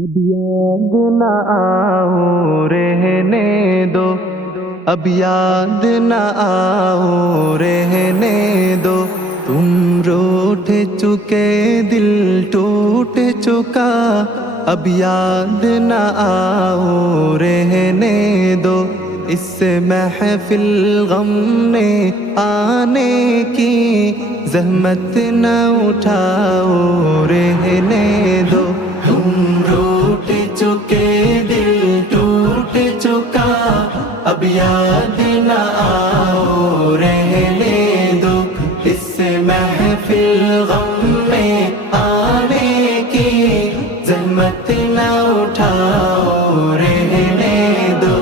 अब याद न आओ रहने दो, अब याद न आओ रहने दो। तुम रूठ चुके दिल टूट चुका, अब याद न आओ रहने दो। इस महफिल गम ने आने की ज़हमत न उठाओ रहने दो। तुम रूठ चुके दिल टूट चुका, अब याद न आओ रहने दो। इस महफिल गम में आने की ज़हमत न उठाओ रहने दो।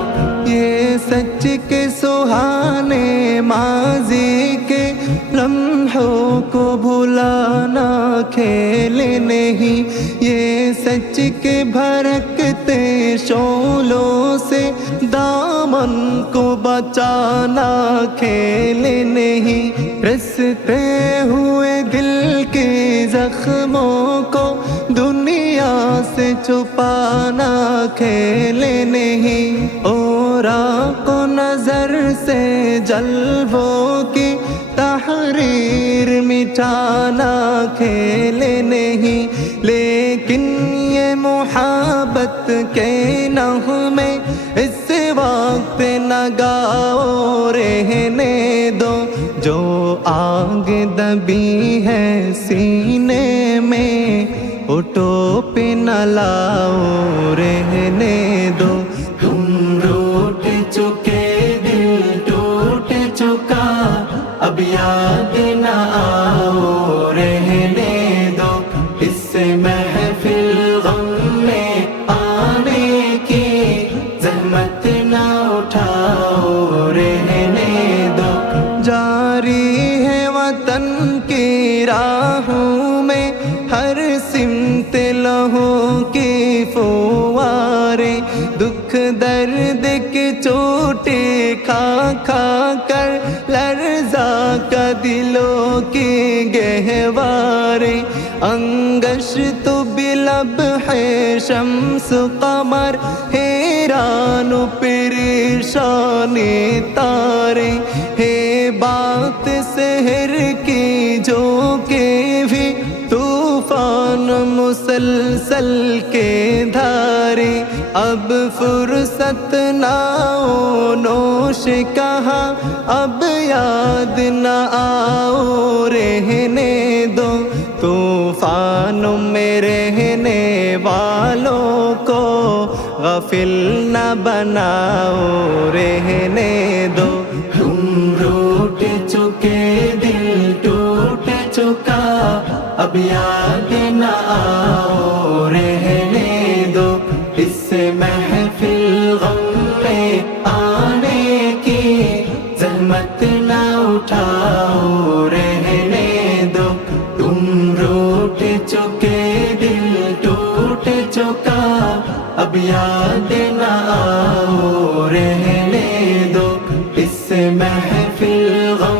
ये सच के सुहाने माज़ी के लम्हों को भुलाना खेल नहीं, ये सच के भड़कते शोलों से दामन को बचाना खेल नहीं। रसते हुए दिल के जख्मों को दुनिया से छुपाना खेल नहीं। औरा को नजर से जल्वों की तहरीर मिटाना खेल नहीं, लेकिन ये मोहब्बत के नग़मे इस वक्त न गाओ रहने दो। जो आग दबी है सीने में होठों पे न लाओ रहने दो। तुम रूठ चुके दिल टूट चुका, अब याद न आओ रहने दो। इस महफिल गम में आने की ज़हमत न उठाओ रहने दो। जारी है वतन की राहों में हर सिमत लहू की फुवारे, दुख दर्द की चोटे खा खा कर लर्ज़ा का दिलों की गहवारे। अंगश तो बिलब है शम्स कमर, हैरान परेशानी तारे। है बात सहर की जो के भी तूफान मुसलसल के धारे। अब फुर्सत नाओ नोश कहा, अब याद न आओ रहने दो। तूफानों में रहने वालों को गफिल न बनाओ रहने दो। तुम रूठ चुके दिल टूट चुका, अब याद न आओ रहने दो। इस महफिल गम में आने की ज़हमत न उठाओ रहने दो। तुम रूठ चुके दिल टूट चुका, अब याद न आओ रहने दो। इस महफिल गम